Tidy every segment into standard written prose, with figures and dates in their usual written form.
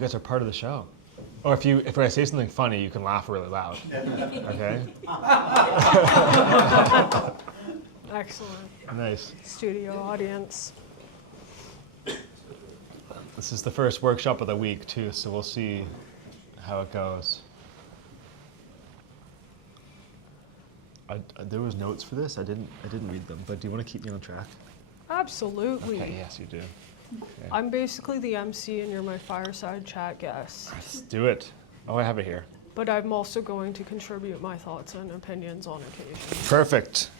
guys are part of the show. Or if I say something funny, you can laugh really loud. Okay? Excellent. Nice. Studio audience. This is the first workshop of the week too, so we'll see how it goes. There was notes for this. I didn't read them, but do you want to keep me on track? Absolutely. Okay, yes, you do. Okay. I'm basically the MC and you're my fireside chat guest. Let's do it. Oh, I have it here. But I'm also going to contribute my thoughts and opinions on occasion. Perfect.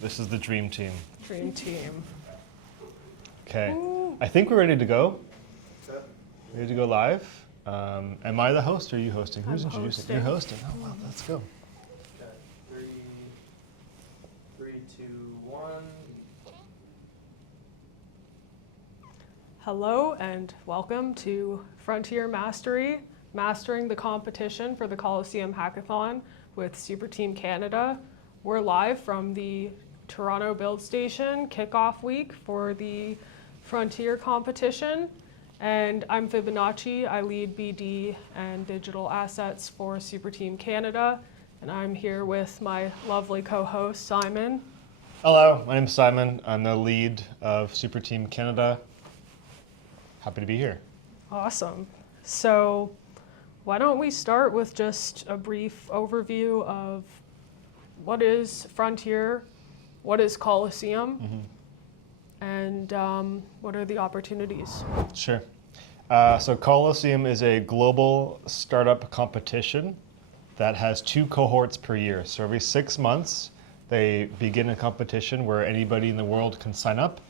This is the dream team. Dream team. Okay. Ooh. I think we're ready to go. Ready to go live? Am I the host or are you hosting? Who's I'm introducing? hosting. You're hosting. Oh, well, let's go. Okay, 3, 2, 1. Hello and welcome to Frontier Mastery, mastering the competition for the Colosseum Hackathon with Superteam Canada. We're live from the Toronto Build Station kickoff week for the Frontier competition. And I'm Fib and Simon. I lead BD and digital assets for Superteam Canada. And I'm here with my lovely co-host, Simon. Hello, my name is Simon. I'm the lead of Superteam Canada. Happy to be here. Awesome. So why don't we start with just a brief overview of what is Frontier, what is Colosseum, and what are the opportunities? Sure. So Colosseum is a global startup competition that has 2 cohorts per year. So every 6 months, they begin a competition where anybody in the world can sign up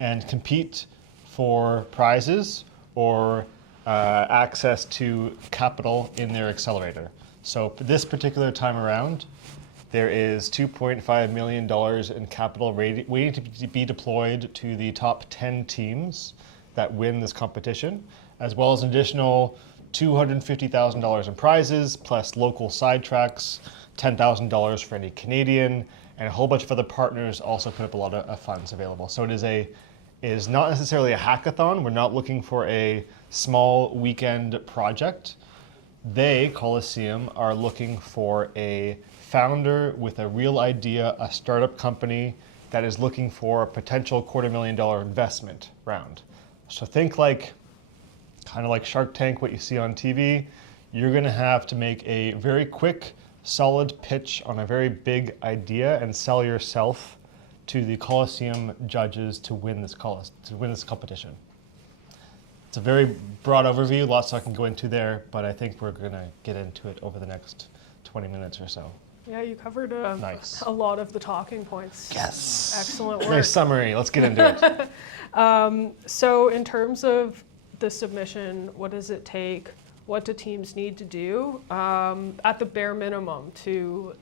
and compete for prizes or access to capital in their accelerator. So this particular time around, there is $2.5 million in capital waiting to be deployed to the top 10 teams that win this competition, as well as an additional $250,000 in prizes, plus local sidetracks, $10,000 for any Canadian, and a whole bunch of other partners also put up a lot of funds available. So it is not necessarily a hackathon. We're not looking for a small weekend project. They, Colosseum, are looking for a founder with a real idea, a startup company that is looking for a potential $250,000 investment round. So think kind of like Shark Tank, what you see on TV. You're going to have to make a very quick, solid pitch on a very big idea and sell yourself to the Colosseum judges to win this competition. It's a very broad overview, lots I can go into there, but I think we're going to get into it over the next 20 minutes or so. Yeah, you covered Nice. a lot of the talking points. Yes. Excellent work. Nice summary. Let's get into it. So in terms of the submission, what does it take? What do teams need to do at the bare minimum to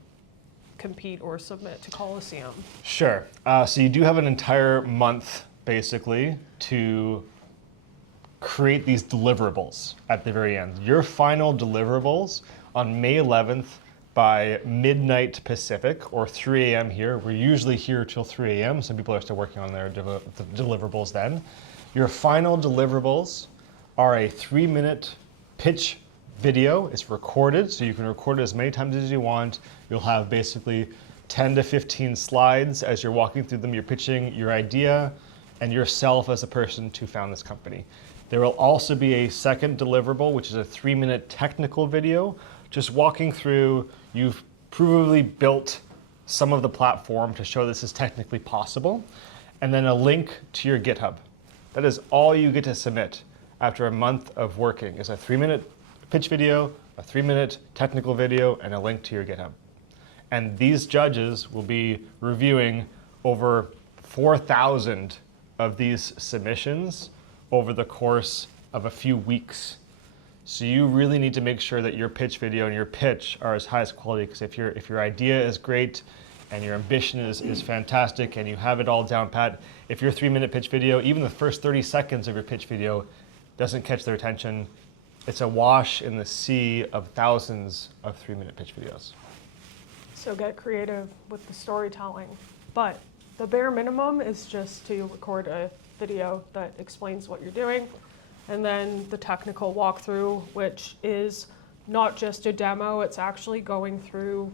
compete or submit to Colosseum? Sure. So you do have an entire month, basically, to create these deliverables at the very end. Your final deliverables on May 11th by midnight Pacific, or 3 a.m. here. We're usually here till 3 a.m. Some people are still working on their deliverables then. Your final deliverables are a 3-minute pitch video. It's recorded, so you can record it as many times as you want. You'll have basically 10 to 15 slides as you're walking through them. You're pitching your idea and yourself as a person to found this company. There will also be a second deliverable, which is a 3-minute technical video, just walking through, you've provably built some of the platform to show this is technically possible, and then a link to your GitHub. That is all you get to submit after a month of working, is a 3-minute pitch video, a 3-minute technical video, and a link to your GitHub. And these judges will be reviewing over 4,000 of these submissions over the course of a few weeks. So you really need to make sure that your pitch video and your pitch are as high as quality, because if your idea is great and your ambition is fantastic and you have it all down pat, if your 3-minute pitch video, even the first 30 seconds of your pitch video doesn't catch their attention, it's a wash in the sea of thousands of 3-minute pitch videos. So get creative with the storytelling. But the bare minimum is just to record a video that explains what you're doing, and then the technical walkthrough, which is not just a demo, it's actually going through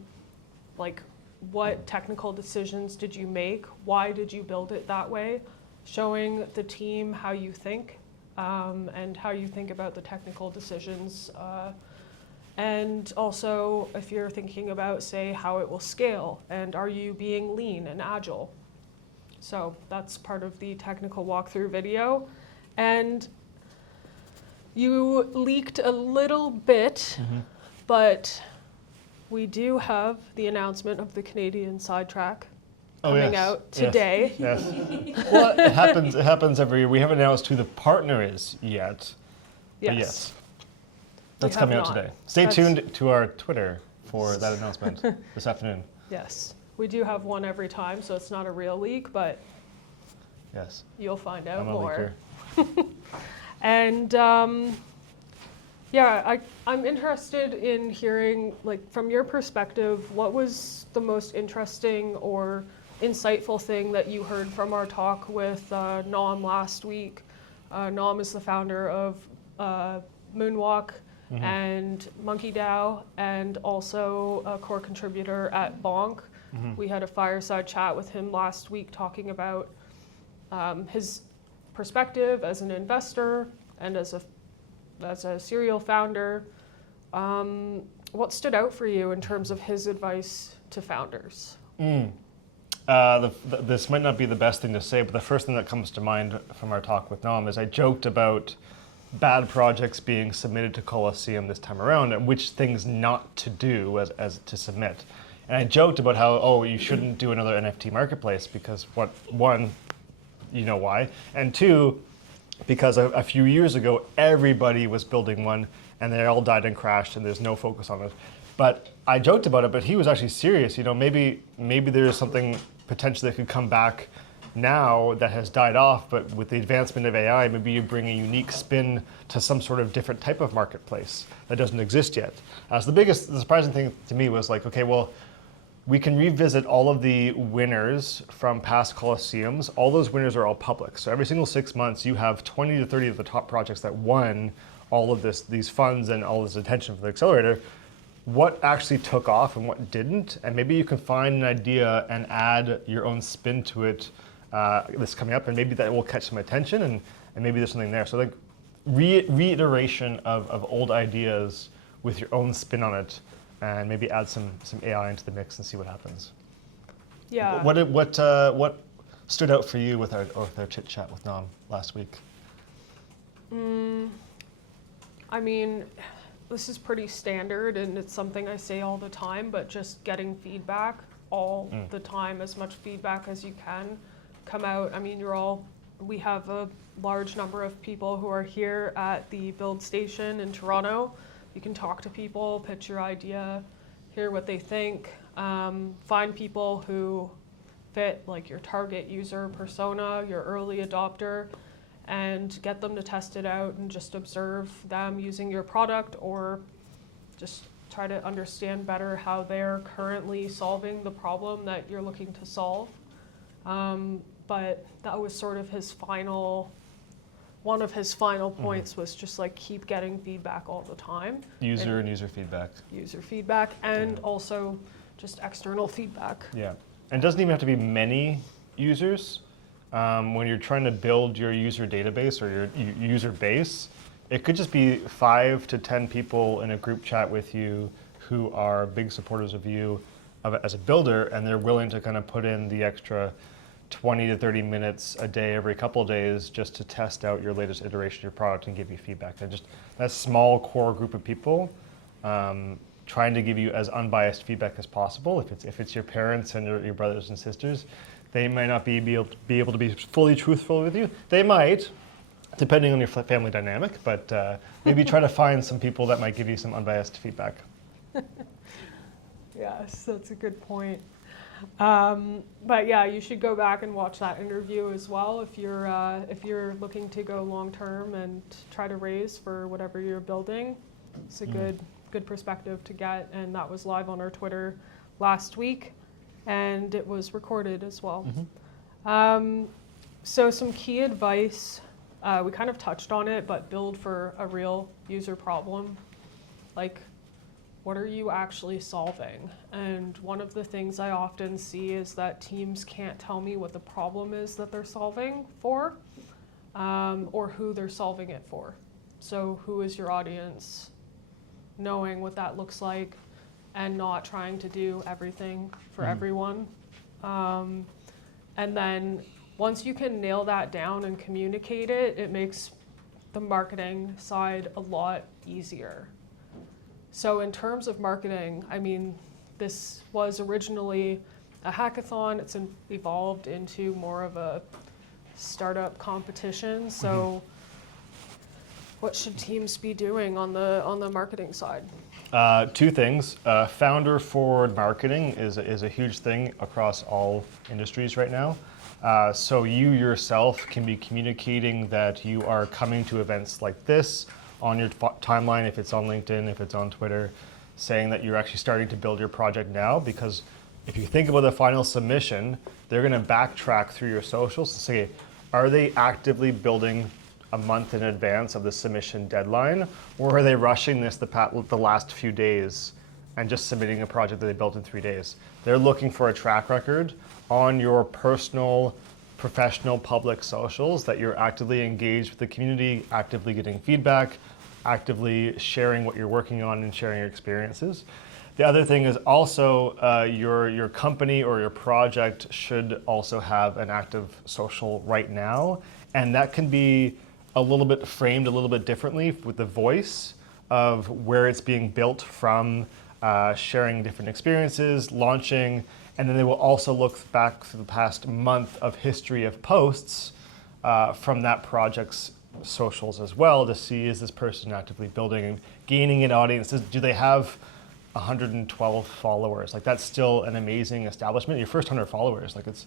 like what technical decisions did you make, why did you build it that way, showing the team how you think and how you think about the technical decisions. And also if you're thinking about, say, how it will scale, and are you being lean and agile? So that's part of the technical walkthrough video. And you leaked a little bit, but we do have the announcement of the Canadian sidetrack coming out today. Yes. Well, it happens every year. We haven't announced who the partner is yet. But yes. That's coming out today. Stay tuned to our Twitter for that announcement this afternoon. Yes. We do have one every time, so it's not a real leak, but yes, you'll find out I'm a more. leaker. And I'm interested in hearing, like, from your perspective, what was the most interesting or insightful thing that you heard from our talk with Nam last week? Nam is the founder of Moonwalk and Monkey DAO, and also a core contributor at Bonk. We had a fireside chat with him last week talking about his perspective as an investor and as a serial founder. What stood out for you in terms of his advice to founders? This might not be the best thing to say, but the first thing that comes to mind from our talk with Nam is I joked about bad projects being submitted to Colosseum this time around and which things not to do as to submit. And I joked about how, you shouldn't do another NFT marketplace because one, you know why, and two, because a few years ago, everybody was building one and they all died and crashed and there's no focus on it. But I joked about it, but he was actually serious. Maybe there's something potentially that could come back now that has died off, but with the advancement of AI, maybe you bring a unique spin to some sort of different type of marketplace that doesn't exist yet. So the surprising thing to me was like, okay, well, we can revisit all of the winners from past Colosseums. All those winners are all public. So every single 6 months, you have 20 to 30 of the top projects that won all of these funds and all this attention from the accelerator. What actually took off and what didn't? And maybe you can find an idea and add your own spin to it this coming up, and maybe that will catch some attention, and maybe there's something there. So like reiteration of old ideas with your own spin on it, and maybe add some AI into the mix and see what happens. Yeah. What stood out for you with our chit chat with Nam last week? I mean, this is pretty standard, and it's something I say all the time, but just getting feedback all the time, as much feedback as you can come out. I mean, we have a large number of people who are here at the Build Station in Toronto. You can talk to people, pitch your idea, hear what they think, find people who fit like your target user persona, your early adopter, and get them to test it out and just observe them using your product, or just try to understand better how they're currently solving the problem that you're looking to solve. But that was sort of one of his final points was just like keep getting feedback all the time. User feedback. User feedback, and also just external feedback. Yeah, and it doesn't even have to be many users. When you're trying to build your user database or your user base, it could just be 5 to 10 people in a group chat with you who are big supporters of you as a builder, and they're willing to kind of put in the extra 20 to 30 minutes a day every couple of days just to test out your latest iteration of your product and give you feedback. And just that small core group of people trying to give you as unbiased feedback as possible. If it's your parents and your brothers and sisters, they might not be able to be fully truthful with you. They might, depending on your family dynamic, but maybe try to find some people that might give you some unbiased feedback. Yes, that's a good point. But yeah, you should go back and watch that interview as well if you're looking to go long term and try to raise for whatever you're building. It's a good perspective to get, and that was live on our Twitter last week, and it was recorded as well. So some key advice we kind of touched on it, but build for a real user problem. Like, what are you actually solving? And one of the things I often see is that teams can't tell me what the problem is that they're solving for, or who they're solving it for. So who is your audience? Knowing what that looks like and not trying to do everything for everyone. And then once you can nail that down and communicate it, it makes the marketing side a lot easier. So in terms of marketing, I mean, this was originally a hackathon. It's evolved into more of a startup competition. So what should teams be doing on the marketing side? Two things. Founder-forward marketing is a huge thing across all industries right now. So you yourself can be communicating that you are coming to events like this on your timeline, if it's on LinkedIn, if it's on Twitter, saying that you're actually starting to build your project now, because if you think about the final submission, they're going to backtrack through your socials to say, are they actively building a month in advance of the submission deadline, or are they rushing this the last few days and just submitting a project that they built in 3 days? They're looking for a track record on your personal, professional, public socials, that you're actively engaged with the community, actively getting feedback, actively sharing what you're working on and sharing your experiences. The other thing is also your company or your project should also have an active social right now, and that can be a little bit framed a little bit differently with the voice of where it's being built from, sharing different experiences, launching, and then they will also look back through the past month of history of posts from that project's socials as well to see, is this person actively building and gaining an audience? Do they have 112 followers? Like, that's still an amazing establishment. Your first 100 followers, like it's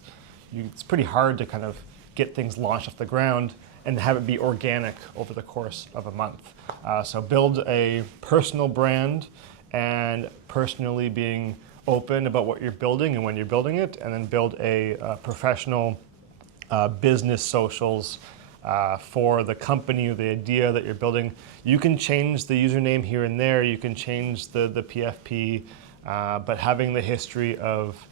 pretty hard to kind of get things launched off the ground and have it be organic over the course of a month. So build a personal brand and personally being open about what you're building and when you're building it, and then build a professional business socials for the company or the idea that you're building. You can change the username here and there, you can change the PFP, but having the history of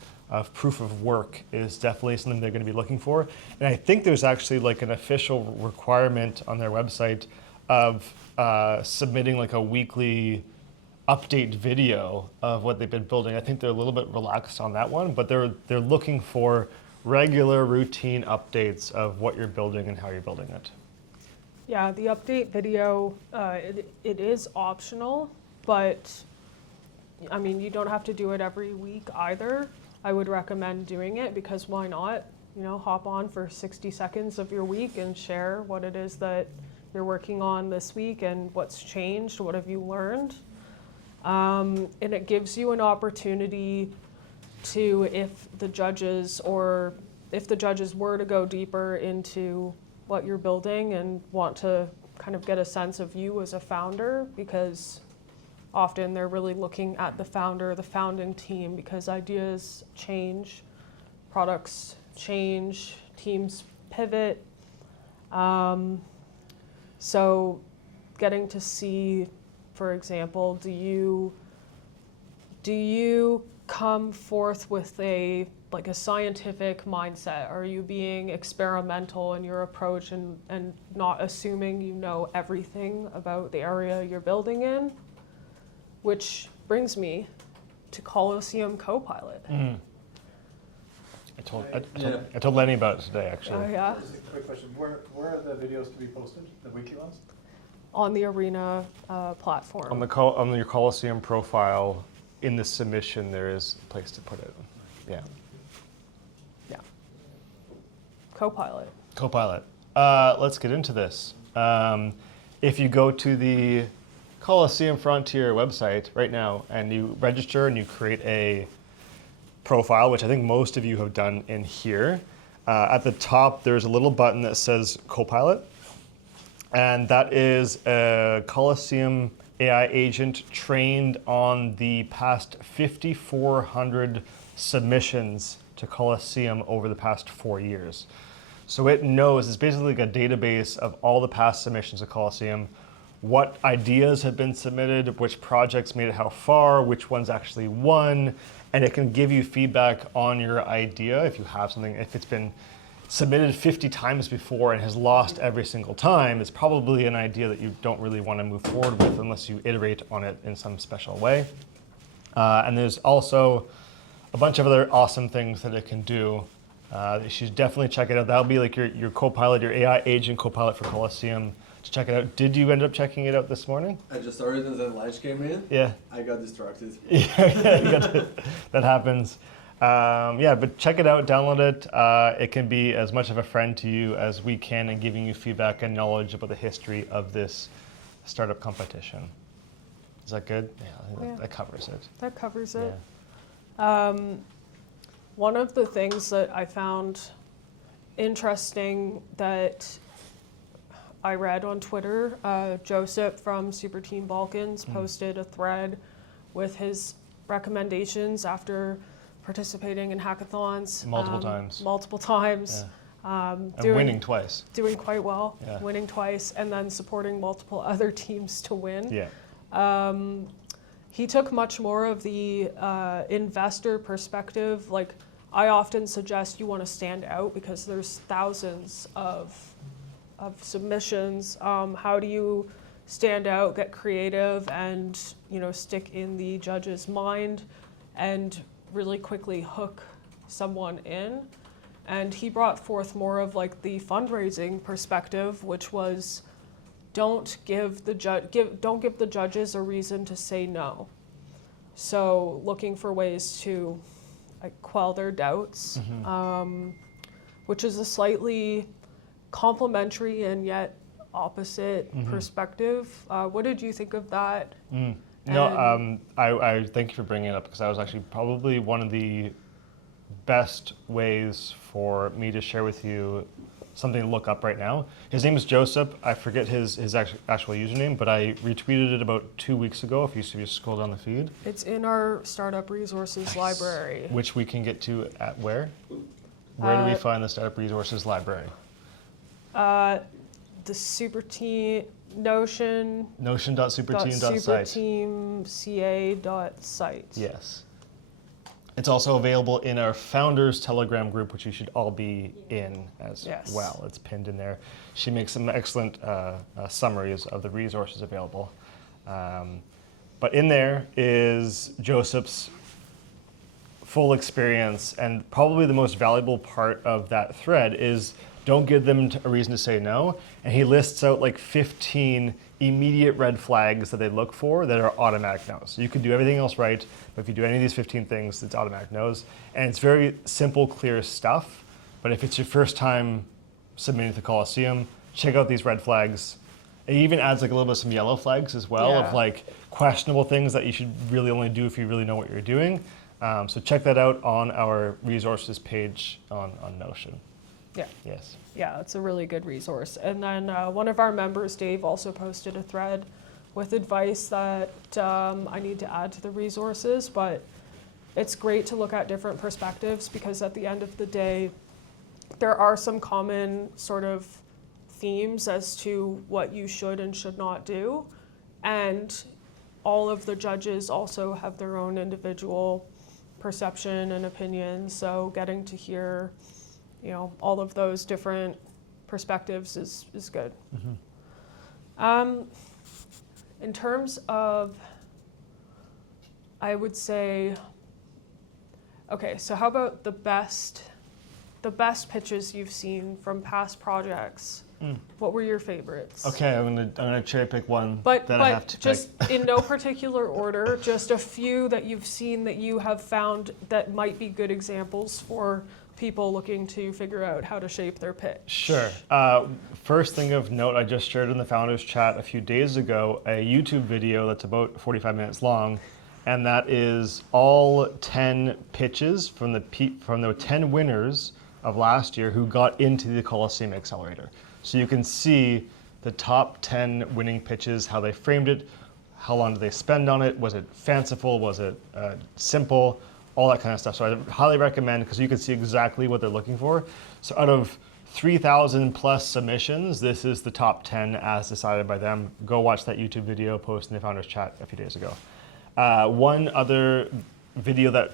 proof of work is definitely something they're going to be looking for. And I think there's actually like an official requirement on their website of submitting like a weekly update video of what they've been building. I think they're a little bit relaxed on that one, but they're looking for regular routine updates of what you're building and how you're building it. Yeah, the update video, it is optional, but I mean, you don't have to do it every week either. I would recommend doing it because why not? You know, hop on for 60 seconds of your week and share what it is that you're working on this week and what's changed, what have you learned. And it gives you an opportunity to, if the judges were to go deeper into what you're building and want to kind of get a sense of you as a founder, because often they're really looking at the founder, the founding team, because ideas change, products change, teams pivot. So getting to see, for example, do you come forth with a scientific mindset? Are you being experimental in your approach and not assuming you know everything about the area you're building in? Which brings me to Colosseum Copilot. Mm. I told Lenny about it today, actually. Oh yeah? Just a quick question. Where are the videos to be posted? The weekly ones? On the Arena platform. On your Colosseum profile, in the submission, there is a place to put it. Yeah. Yeah. Copilot. Copilot. Let's get into this. If you go to the Colosseum Frontier website right now and you register and you create a profile, which I think most of you have done in here, at the top there's a little button that says Copilot, and that is a Colosseum AI agent trained on the past 5,400 submissions to Colosseum over the past 4 years. So it knows, it's basically like a database of all the past submissions of Colosseum, what ideas have been submitted, which projects made it how far, which ones actually won, and it can give you feedback on your idea if you have something. If it's been submitted 50 times before and has lost every single time, it's probably an idea that you don't really want to move forward with unless you iterate on it in some special way. And there's also a bunch of other awesome things that it can do. You should definitely check it out. That'll be like your co-pilot, your AI agent co-pilot for Colosseum. To check it out. Did you end up checking it out this morning? I just started and then lunch came in. Yeah. I got distracted. That happens. Yeah, but check it out, download it. It can be as much of a friend to you as we can in giving you feedback and knowledge about the history of this startup competition. Is that good? Yeah, I think that covers it. That covers it. Yeah. One of the things that I found interesting that I read on Twitter, Joseph from Superteam Balkans posted a thread with his recommendations after participating in hackathons. Multiple times. Yeah. And winning twice. Doing quite well, Yeah. winning twice, and then supporting multiple other teams to win. Yeah. He took much more of the investor perspective. Like, I often suggest you want to stand out because there's thousands of submissions. How do you stand out, get creative, and stick in the judge's mind and really quickly hook someone in? And he brought forth more of like the fundraising perspective, which was don't give the judges a reason to say no. So looking for ways to quell their doubts, which is a slightly complementary and yet opposite perspective. What did you think of that? I thank you for bringing it up because that was actually probably one of the best ways for me to share with you something to look up right now. His name is Joseph. I forget his actual username, but I retweeted it about 2 weeks ago if you scroll down the feed. It's in our startup resources library. Which we can get to at where? Where do we find the startup resources library? The Superteam Notion. Notion.superteam.site. Superteamca.site. Yes. It's also available in our founders Telegram group, which you should all be in as well. It's pinned in there. She makes some excellent summaries of the resources available. But in there is Joseph's full experience, and probably the most valuable part of that thread is don't give them a reason to say no. And he lists out like 15 immediate red flags that they look for that are automatic no's. So you can do everything else right, but if you do any of these 15 things, it's automatic no's. And it's very simple, clear stuff. But if it's your first time submitting to the Colosseum, check out these red flags. It even adds like a little bit of some yellow flags as well of like questionable things that you should really only do if you really know what you're doing. So check that out on our resources page on Notion. Yeah. Yes. Yeah, it's a really good resource. And then one of our members, Dave, also posted a thread with advice that I need to add to the resources, but it's great to look at different perspectives because at the end of the day, there are some common sort of themes as to what you should and should not do. And all of the judges also have their own individual perception and opinion. So getting to hear all of those different perspectives is good. In terms of, I would say, okay, so how about the best pitches you've seen from past projects? What were your favorites? Okay, I'm gonna cherry pick one but that I have to just pick. in no particular order, just a few that you've seen that you have found that might be good examples for people looking to figure out how to shape their pitch. Sure. First thing of note, I just shared in the founders chat a few days ago a YouTube video that's about 45 minutes long, and that is all 10 pitches from the 10 winners of last year who got into the Colosseum Accelerator. So you can see the top 10 winning pitches, how they framed it, how long did they spend on it, was it fanciful, was it simple, all that kind of stuff. So I highly recommend, because you can see exactly what they're looking for. So out of 3,000 plus submissions. This is the top 10 as decided by them. Go watch that YouTube video posted in the founders chat a few days ago. One other video that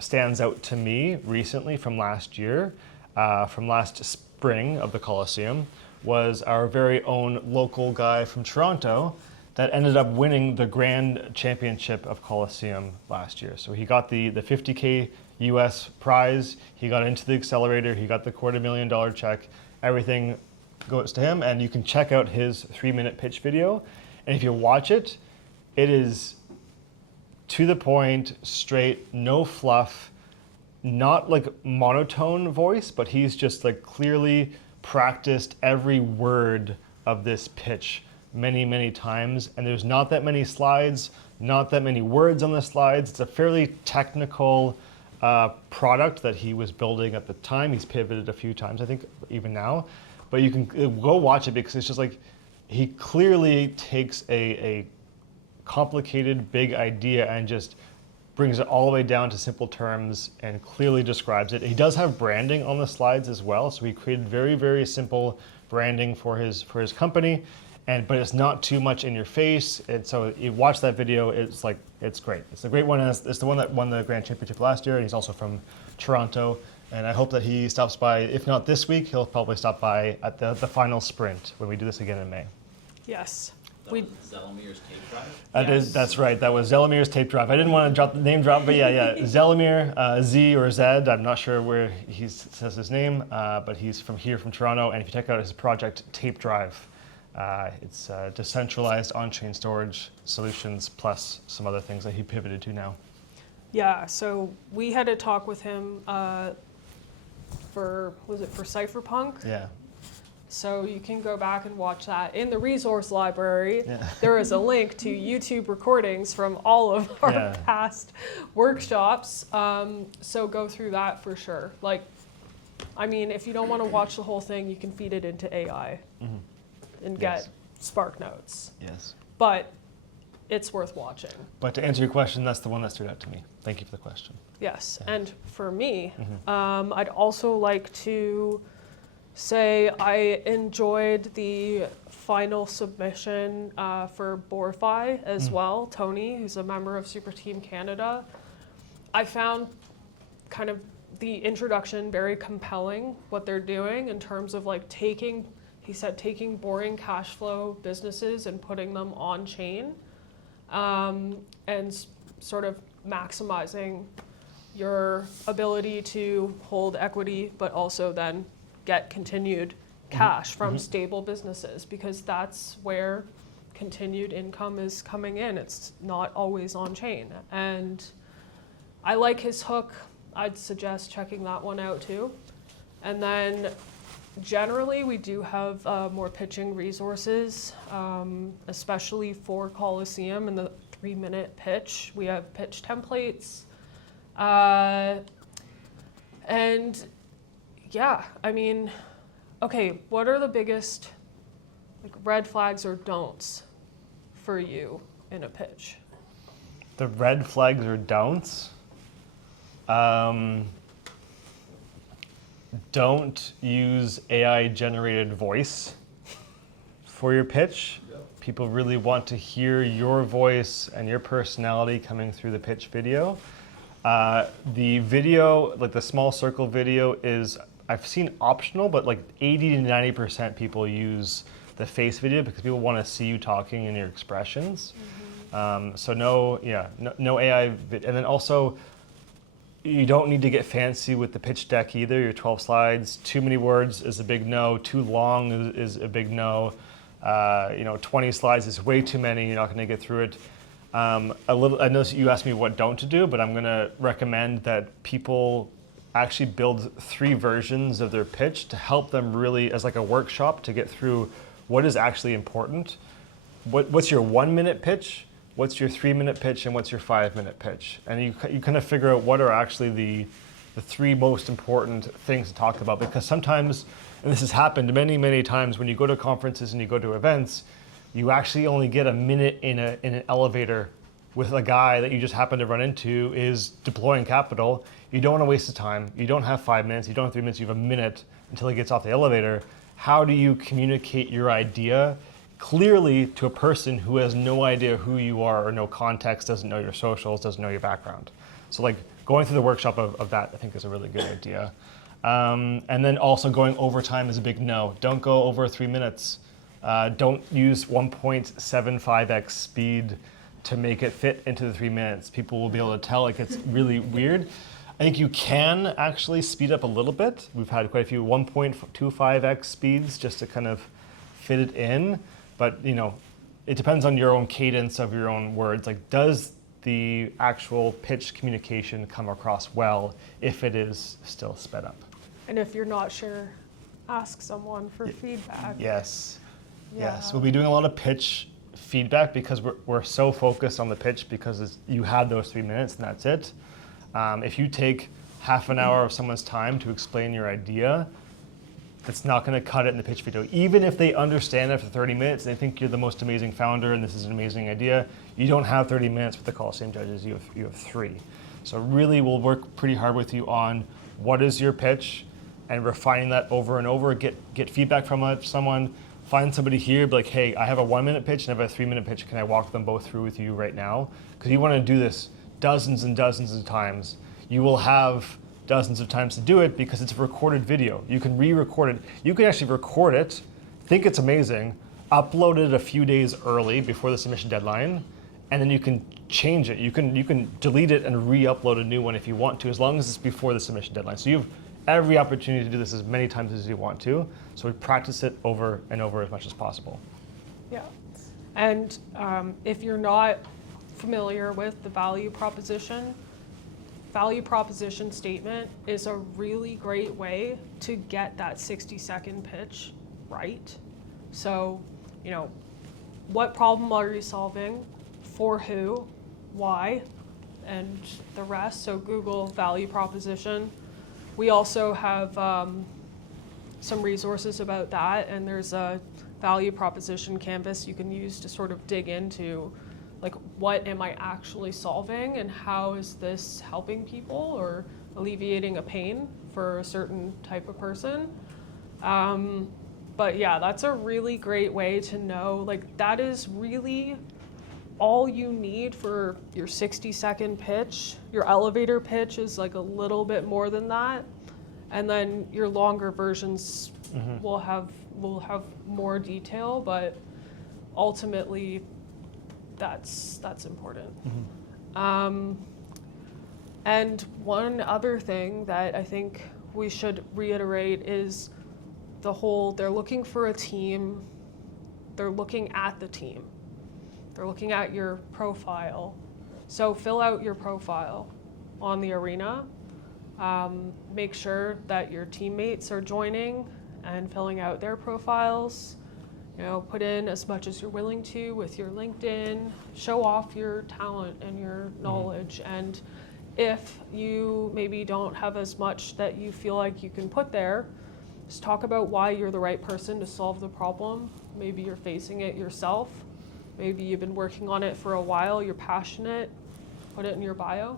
stands out to me recently from last year, from last spring of the Colosseum, was our very own local guy from Toronto that ended up winning the grand championship of Colosseum last year. So he got the 50K US prize, he got into the accelerator, he got the $250,000 check, everything goes to him, and you can check out his 3-minute pitch video. And if you watch it, it is to the point, straight, no fluff, not like monotone voice, but he's just like clearly practiced every word of this pitch many, many times. And there's not that many slides, not that many words on the slides. It's a fairly technical product that he was building at the time. He's pivoted a few times, I think, even now. But you can go watch it because it's just like, he clearly takes a complicated, big idea and just brings it all the way down to simple terms and clearly describes it. He does have branding on the slides as well, so he created very, very simple branding for his company, but it's not too much in your face. And so you watch that video, it's great. It's a great one. It's the one that won the Grand Championship last year, and he's also from Toronto. And I hope that he stops by, if not this week, he'll probably stop by at the final sprint when we do this again in May. Yes. That was Zelomir's tape drive? That's right. That was Zelomir's tape drive. I didn't want to name drop, but yeah. Zelomir, Z or Zed, I'm not sure where he says his name, but he's from Toronto. And if you check out his project, Tape Drive, it's decentralized on-chain storage solutions plus some other things that he pivoted to now. Yeah, so we had a talk with him for Cypherpunk? Yeah. So you can go back and watch that. In the resource library, Yeah. there is a link to YouTube recordings from all of our past workshops. So go through that for sure. If you don't want to watch the whole thing, you can feed it into AI and get Spark Notes. Yes. But it's worth watching. But to answer your question, that's the one that stood out to me. Thank you for the question. Yes, and for me, I'd also like to say I enjoyed the final submission for Borify as well. Tony, who's a member of Superteam Canada. I found kind of the introduction very compelling, what they're doing in terms of taking boring cash flow businesses and putting them on chain and sort of maximizing your ability to hold equity, but also then get continued cash from stable businesses, because that's where continued income is coming in. It's not always on chain. And I like his hook. I'd suggest checking that one out too. And then generally we do have more pitching resources, especially for Colosseum and the 3-minute pitch. We have pitch templates. And yeah, okay, what are the biggest red flags or don'ts for you in a pitch? The red flags or don'ts? Don't use AI-generated voice for your pitch. People really want to hear your voice and your personality coming through the pitch video. The video, the small circle video, is, I've seen optional, but 80 to 90% people use the face video because people want to see you talking and your expressions. So no AI. And then also, you don't need to get fancy with the pitch deck either. Your 12 slides, too many words is a big no. Too long is a big no. 20 slides is way too many. You're not going to get through it. I know you asked me what don't to do, but I'm going to recommend that people actually build 3 versions of their pitch to help them really, as a workshop, to get through what is actually important. What's your 1-minute pitch? What's your 3-minute pitch? And what's your 5-minute pitch? And you kind of figure out what are actually the 3 most important things to talk about. Because sometimes, and this has happened many, many times, when you go to conferences and you go to events, you actually only get a minute in an elevator with a guy that you just happen to run into is deploying capital, You don't want to waste the time. You don't have 5 minutes. You don't have 3 minutes. You have a minute until he gets off the elevator. How do you communicate your idea clearly to a person who has no idea who you are or no context, doesn't know your socials, doesn't know your background? So like going through the workshop of that, I think is a really good idea. And then also going over time is a big no. Don't go over 3 minutes. Don't use 1.75x speed to make it fit into the 3 minutes. People will be able to tell like it's really weird. I think you can actually speed up a little bit. We've had quite a few 1.25x speeds just to kind of fit it in. But you know, it depends on your own cadence of your own words. Like, does the actual pitch communication come across well if it is still sped up? And if you're not sure, ask someone for feedback. Yes. Yeah. Yes. We'll be doing a lot of pitch feedback because we're so focused on the pitch because you had those 3 minutes and that's it. If you take half an hour of someone's time to explain your idea, that's not going to cut it in the pitch video. Even if they understand after 30 minutes, they think you're the most amazing founder and this is an amazing idea, you don't have 30 minutes with the Colosseum judges, you have 3. So really we'll work pretty hard with you on what is your pitch and refining that over and over, get feedback from someone, find somebody here, be like, hey, I have a 1 minute pitch and I have a 3 minute pitch, can I walk them both through with you right now? Because you want to do this dozens and dozens of times. You will have dozens of times to do it because it's a recorded video. You can re-record it. You can actually record it, think it's amazing, upload it a few days early before the submission deadline, and then you can change it. You can delete it and re-upload a new one if you want to, as long as it's before the submission deadline. So you have every opportunity to do this as many times as you want to. So we practice it over and over as much as possible. Yeah. And if you're not familiar with the value proposition statement is a really great way to get that 60-second pitch right. So, you know, what problem are you solving, for who, why, and the rest. So Google value proposition. We also have some resources about that, and there's a value proposition canvas you can use to sort of dig into like, what am I actually solving and how is this helping people or alleviating a pain for a certain type of person? But yeah, that's a really great way to know, like, that is really all you need for your 60-second pitch. Your elevator pitch is like a little bit more than that. And then your longer versions will have more detail, but ultimately, that's important. And one other thing that I think we should reiterate is they're looking for a team, they're looking at the team, they're looking at your profile. So fill out your profile on the arena. Make sure that your teammates are joining and filling out their profiles. You know, put in as much as you're willing to with your LinkedIn, show off your talent and your knowledge. And if you maybe don't have as much that you feel like you can put there, just talk about why you're the right person to solve the problem. Maybe you're facing it yourself. Maybe you've been working on it for a while, you're passionate. Put it in your bio.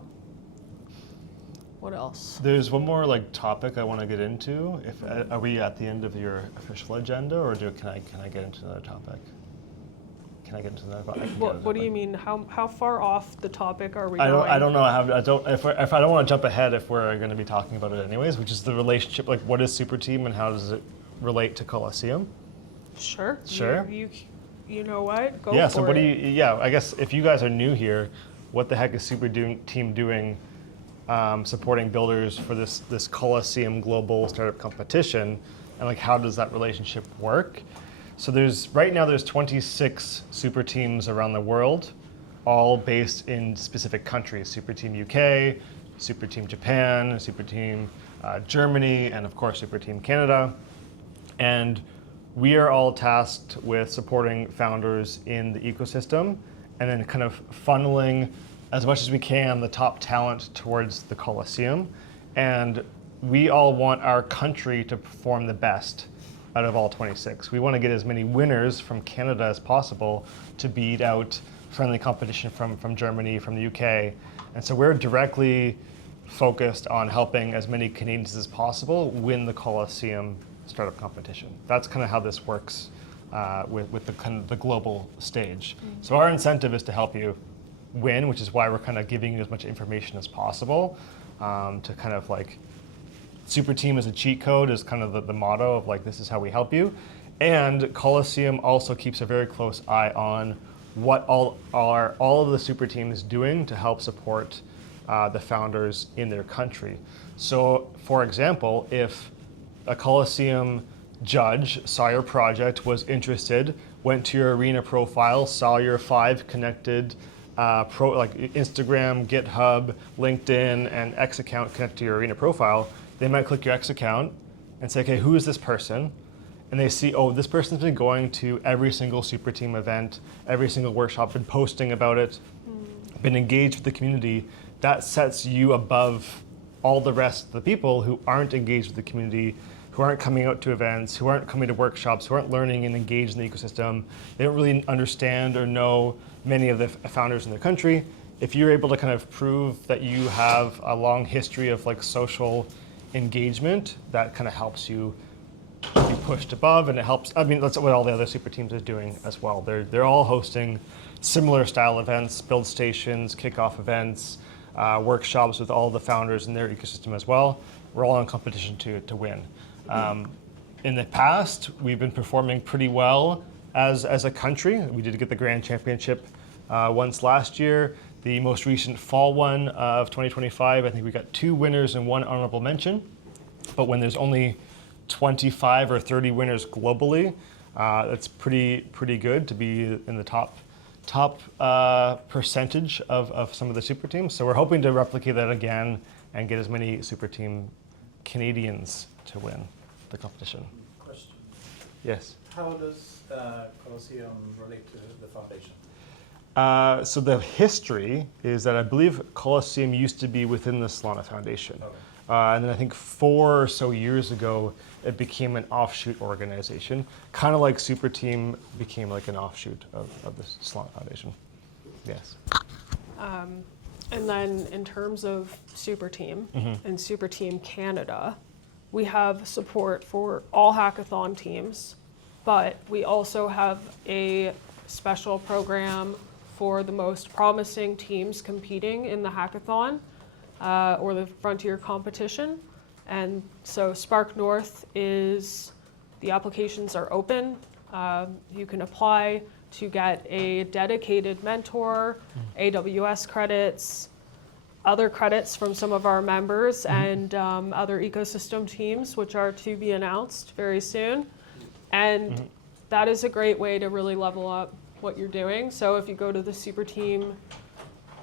What else? There's one more topic I want to get into. Are we at the end of your official agenda, or can I get into another topic? Can I get into another topic? What do you mean? How far off the topic are we going? going? I don't know. If I don't want to jump ahead, if we're going to be talking about it anyways, which is the relationship. Like, what is Superteam and how does it relate to Colosseum? Sure. Sure. You know what? Go yeah. for So what it. do you? Yeah. I guess if you guys are new here, what the heck is Superteam doing? Supporting builders for this Colosseum Global Startup Competition, and how does that relationship work? So right now there's 26 super teams around the world, all based in specific countries. Superteam UK, Superteam Japan, Superteam Germany, and of course Superteam Canada. And we are all tasked with supporting founders in the ecosystem and then kind of funneling as much as we can the top talent towards the Colosseum. And we all want our country to perform the best out of all 26. We want to get as many winners from Canada as possible to beat out friendly competition from Germany, from the UK. And so we're directly focused on helping as many Canadians as possible win the Colosseum startup competition. That's kind of how this works with the kind of the global stage. So our incentive is to help you win, which is why we're kind of giving you as much information as possible to kind of like Superteam as a cheat code is kind of the motto of like, this is how we help you. And Colosseum also keeps a very close eye on what all of the super teams doing to help support the founders in their country. So, for example, if a Colosseum judge saw your project, was interested, went to your arena profile, saw your 5 connected like Instagram, GitHub, LinkedIn, and X account connected to your arena profile, they might click your X account and say, okay, who is this person? And they see, oh, this person's been going to every single super team event, every single workshop, been posting about it, been engaged with the community. That sets you above all the rest of the people who aren't engaged with the community, who aren't coming out to events, who aren't coming to workshops, who aren't learning and engaged in the ecosystem. They don't really understand or know many of the founders in the country. If you're able to kind of prove that you have a long history of like social engagement, that kind of helps you be pushed above, and it helps. I mean, that's what all the other super teams are doing as well. They're all hosting similar style events, build stations, kickoff events, workshops with all the founders in their ecosystem as well. We're all in competition to win. In the past, we've been performing pretty well as a country. We did get the Grand Championship once last year. The most recent fall one of 2025, I think we got 2 winners and 1 honorable mention. But when there's only 25 or 30 winners globally, that's pretty good to be in the top percentage of some of the super teams. So we're hoping to replicate that again and get as many super team Canadians to win the competition. Question. Yes. How does Colosseum relate to the foundation? So the history is that I believe Colosseum used to be within the Solana Foundation. Okay. And then I think 4 or so years ago, it became an offshoot organization, kind of like Superteam became like an offshoot of the Solana Foundation. Yes. And then in terms of Superteam and Superteam Canada, we have support for all hackathon teams, but we also have a special program for the most promising teams competing in the hackathon or the Frontier competition. And so Spark North the applications are open. You can apply to get a dedicated mentor, AWS credits, other credits from some of our members, and other ecosystem teams, which are to be announced very soon. And that is a great way to really level up what you're doing. So if you go to the superteam.ca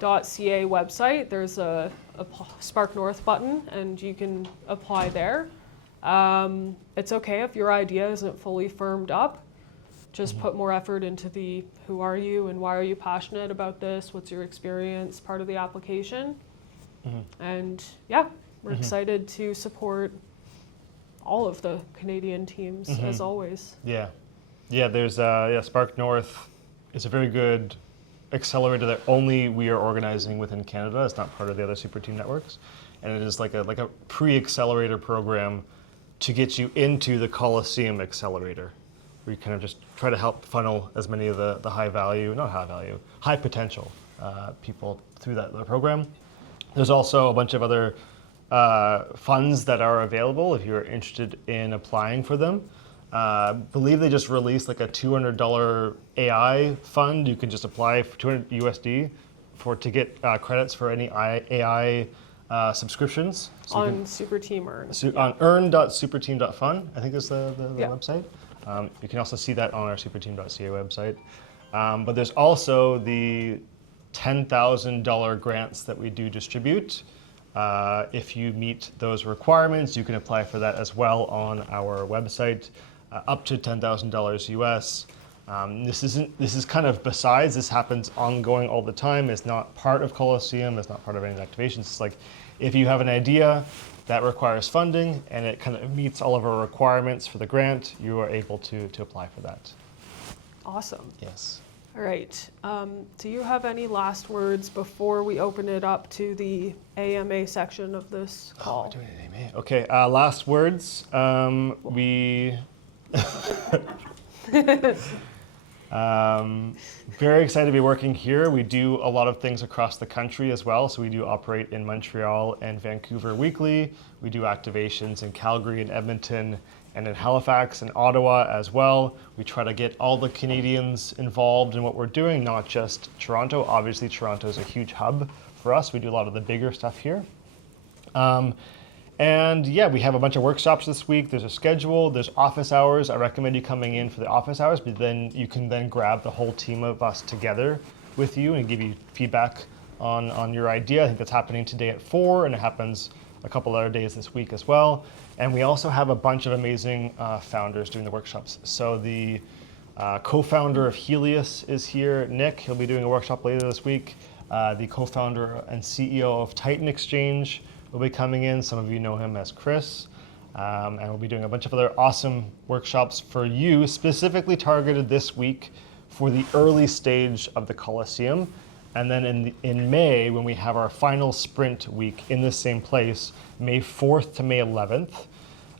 website, there's a Spark North button, and you can apply there. It's okay if your idea isn't fully firmed up. Just put more effort into the who are you and why are you passionate about this, what's your experience, part of the application. And yeah, we're excited to support all of the Canadian teams as always. Yeah. There's Spark North is a very good accelerator that only we are organizing within Canada. It's not part of the other super team networks, and it is like a pre-accelerator program to get you into the Colosseum accelerator. We kind of just try to help funnel as many of the high potential people through the program. There's also a bunch of other funds that are available if you're interested in applying for them. I believe they just released like a $200 AI fund. You can just apply for $200 USD to get credits for any AI subscriptions. So On Superteam Earn. On earn.superteam.fun, I think is the Yeah. website. You can also see that on our superteam.ca website. But there's also the $10,000 grants that we do distribute. If you meet those requirements, you can apply for that as well on our website, up to $10,000 US. This is kind of besides. This happens ongoing all the time. It's not part of Colosseum. It's not part of any activations. It's like if you have an idea that requires funding and it kind of meets all of our requirements for the grant, you are able to apply for that. Awesome. Yes. All right. Do you have any last words before we open it up to the AMA section of this call? Doing it, AMA. Okay, last words. We very excited to be working here. We do a lot of things across the country as well. So we do operate in Montreal and Vancouver weekly. We do activations in Calgary and Edmonton and in Halifax and Ottawa as well. We try to get all the Canadians involved in what we're doing, not just Toronto. Obviously, Toronto is a huge hub for us. We do a lot of the bigger stuff here. And yeah, we have a bunch of workshops this week. There's a schedule, there's office hours. I recommend you coming in for the office hours, but then you can then grab the whole team of us together with you and give you feedback on your idea. I think that's happening today at 4, and it happens a couple other days this week as well. And we also have a bunch of amazing founders doing the workshops. So the co-founder of Helios is here, Nick. He'll be doing a workshop later this week. The co-founder and CEO of Titan Exchange will be coming in. Some of you know him as Chris. And we'll be doing a bunch of other awesome workshops for you, specifically targeted this week for the early stage of the Colosseum. And then in May, when we have our final sprint week in the same place, May 4th to May 11th,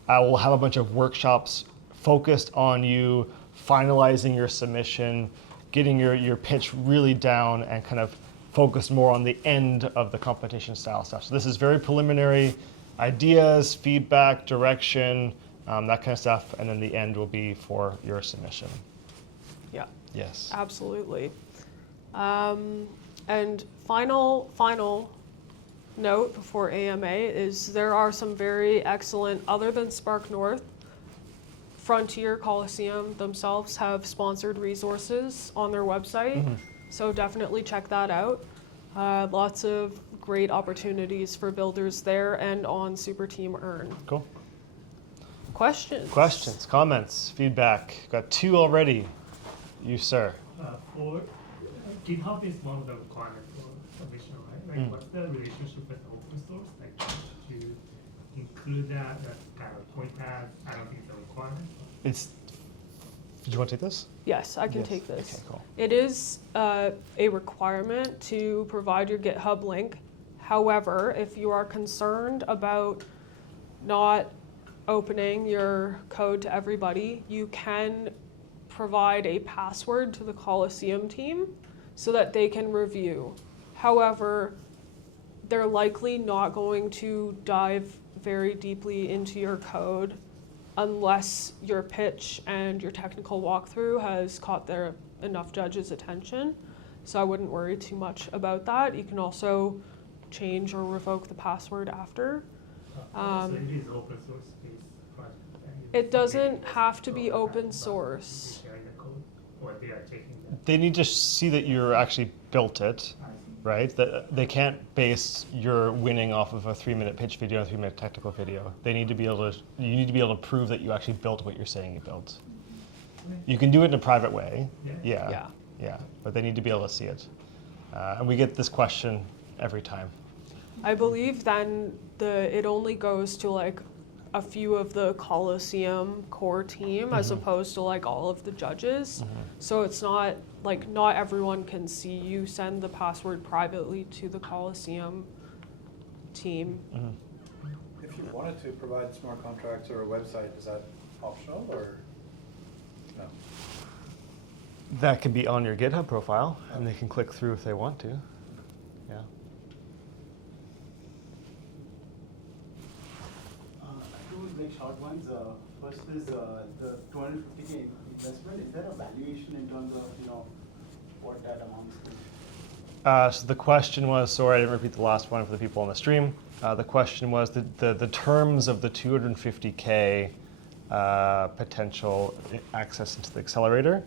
we'll have a bunch of workshops focused on you finalizing your submission, getting your pitch really down, and kind of focused more on the end of the competition style stuff. So this is very preliminary ideas, feedback, direction, that kind of stuff, and then the end will be for your submission. Yeah. Yes. Absolutely. And final note before AMA is there are some very excellent, other than Spark North, Frontier Colosseum themselves have sponsored resources on their website. So definitely check that out. Lots of great opportunities for builders there and on Superteam Earn. Cool. Questions? Questions, comments, feedback. Got 2 already. You, sir. For GitHub is one of the requirements for submission, right? Like, what's the relationship with open source? Like, to include that kind of point tag, I don't think it's a requirement. Did you want to take this? Yes, I can Yes. take this. Okay, cool. It is a requirement to provide your GitHub link. However, if you are concerned about not opening your code to everybody, you can provide a password to the Colosseum team so that they can review. However, they're likely not going to dive very deeply into your code unless your pitch and your technical walkthrough has caught their enough judges' attention. So I wouldn't worry too much about that. You can also change or revoke the password after. So it is open source based project. It doesn't have to be open source. Sharing the code, or they are taking that. They need to see that you actually built it, right? That they can't base your winning off of a 3-minute pitch video, a 3-minute technical video. They need to be able to. You need to be able to prove that you actually built what you're saying you built. You can do it in a private way. Yeah. Yeah. But they need to be able to see it. And we get this question every time. I believe then it only goes to like a few of the Colosseum core team as opposed to like all of the judges. So it's not like not everyone can see you send the password privately to the Colosseum team. If you wanted to provide smart contracts or a website, is that optional or no? That can be on your GitHub profile, and they can click through if they want to. Yeah. Two like short ones. First is the 250K investment. Is there a valuation in terms of what that amounts to? So the question was, sorry I didn't repeat the last one for the people on the stream. The question was the terms of the 250K potential access into the accelerator.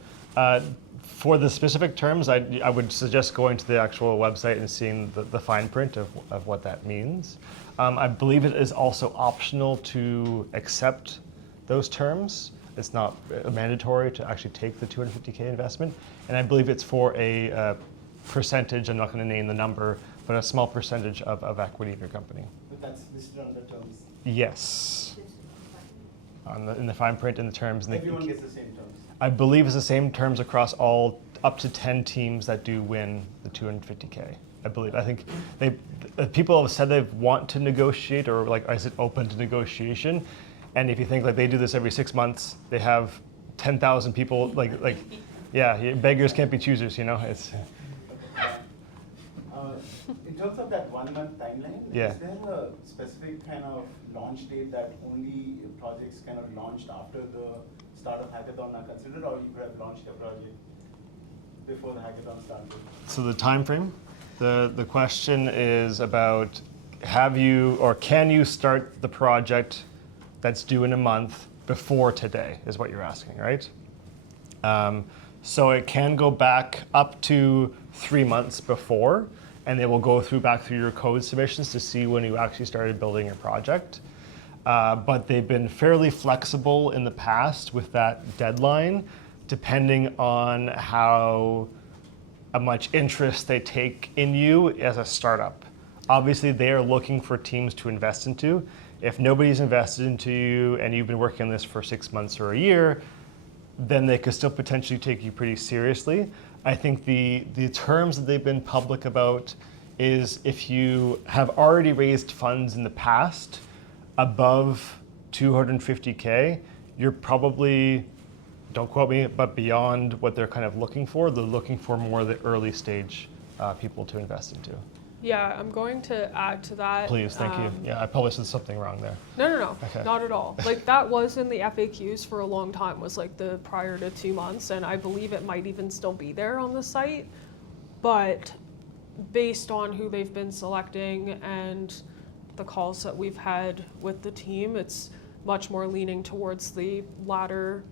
For the specific terms, I would suggest going to the actual website and seeing the fine print of what that means. I believe it is also optional to accept those terms. It's not mandatory to actually take the 250K investment. And I believe it's for a percentage, I'm not going to name the number, but a small percentage of equity of your company. But that's listed on the terms. Yes. In the fine print, in the terms. Everyone gets the same terms. I believe it's the same terms across all up to 10 teams that do win the 250K, I believe. I think people have said they want to negotiate, or like, is it open to negotiation? And if you think like they do this every 6 months, they have 10,000 people, yeah, beggars can't be choosers, you know? It's. In terms of that 1 month timeline, Yeah. is there a specific kind of launch date that only projects kind of launched after the start of hackathon are considered, or you could have launched a project before the hackathon started? So the time frame, the question is about have you or can you start the project that's due in a month before today is what you're asking, right? So it can go back up to 3 months before, and they will go back through your code submissions to see when you actually started building your project. But they've been fairly flexible in the past with that deadline, depending on how much interest they take in you as a startup. Obviously, they are looking for teams to invest into. If nobody's invested into you and you've been working on this for 6 months or a year, then they could still potentially take you pretty seriously. I think the terms that they've been public about is if you have already raised funds in the past above 250K, you're probably, don't quote me, but beyond what they're kind of looking for. They're looking for more of the early stage people to invest into. Yeah, I'm going to add to that. Please, thank you. Yeah, I probably said something wrong there. No, Okay. not at all. Like that was in the FAQs for a long time, was like the prior to 2 months, and I believe it might even still be there on the site. But based on who they've been selecting and the calls that we've had with the team, it's much more leaning towards the latter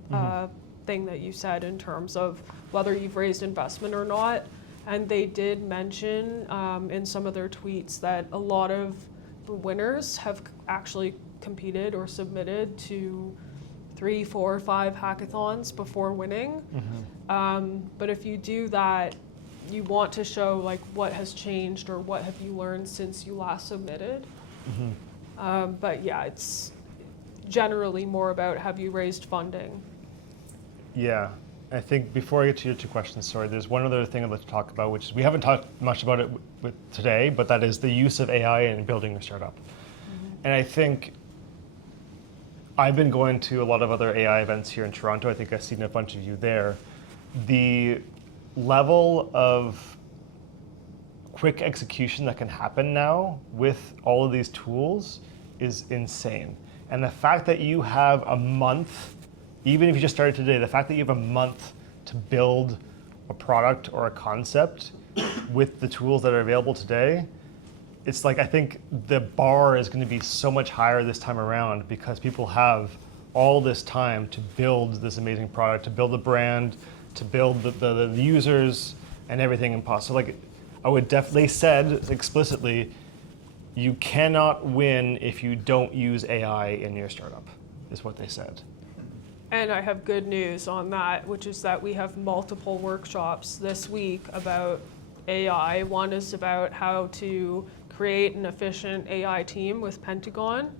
thing that you said in terms of whether you've raised investment or not. And they did mention in some of their tweets that a lot of the winners have actually competed or submitted to 3, 4, 5 hackathons before winning. But if you do that, you want to show like what has changed or what have you learned since you last submitted. But yeah, it's generally more about have you raised funding. Yeah. I think before I get to your 2 questions, sorry, there's one other thing I'd like to talk about, which is we haven't talked much about it today, but that is the use of AI in building your startup. And I think I've been going to a lot of other AI events here in Toronto. I think I've seen a bunch of you there. The level of quick execution that can happen now with all of these tools is insane. And the fact that you have a month, even if you just started today, the fact that you have a month to build a product or a concept with the tools that are available today, it's like I think the bar is going to be so much higher this time around because people have all this time to build this amazing product, to build a brand, to build the users and everything impossible. Like I would definitely said explicitly, you cannot win if you don't use AI in your startup, is what they said. And I have good news on that, which is that we have multiple workshops this week about AI. One is about how to create an efficient AI team with Pentagon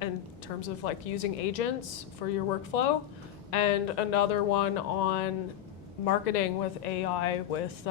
in terms of like using agents for your workflow. And another one on marketing with AI with,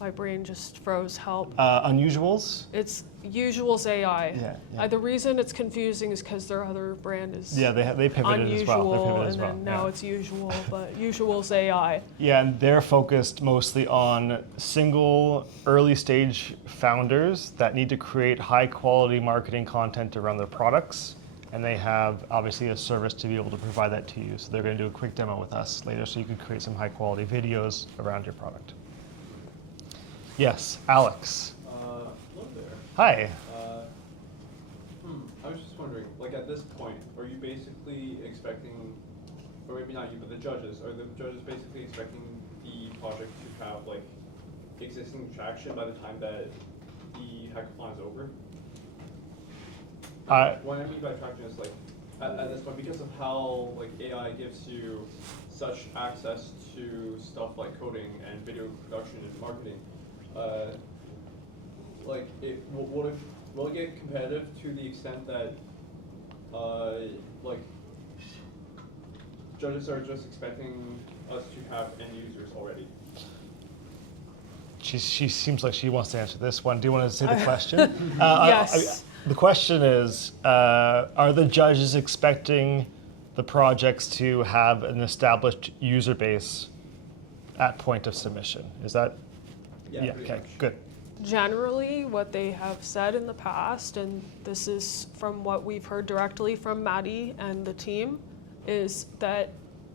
my brain just froze, help. Unusuals? It's Usuals AI. Yeah. The reason it's confusing is because their other brand is Yeah, they pivoted Unusual, as well. They pivoted as and well. then now it's Usual, but Usuals AI. Yeah, and they're focused mostly on single early stage founders that need to create high quality marketing content around their products. And they have obviously a service to be able to provide that to you. So they're going to do a quick demo with us later so you can create some high quality videos around your product. Yes, Alex. Hello there. Hi. I was just wondering, like at this point, are you basically expecting, or maybe not you, but the judges, are the judges basically expecting the project to have like existing traction by the time that the hackathon is over? What I mean by traction is like, at this point, because of how like AI gives you such access to stuff like coding and video production and marketing, like will it get competitive to the extent that like judges are just expecting us to have end users already? She seems like she wants to answer this one. Do you want to say the question? Yes. The question is, are the judges expecting the projects to have an established user base at point of submission? Is that? Yeah, pretty okay, much. good. Generally, what they have said in the past, and this is from what we've heard directly from Maddie and the team, is that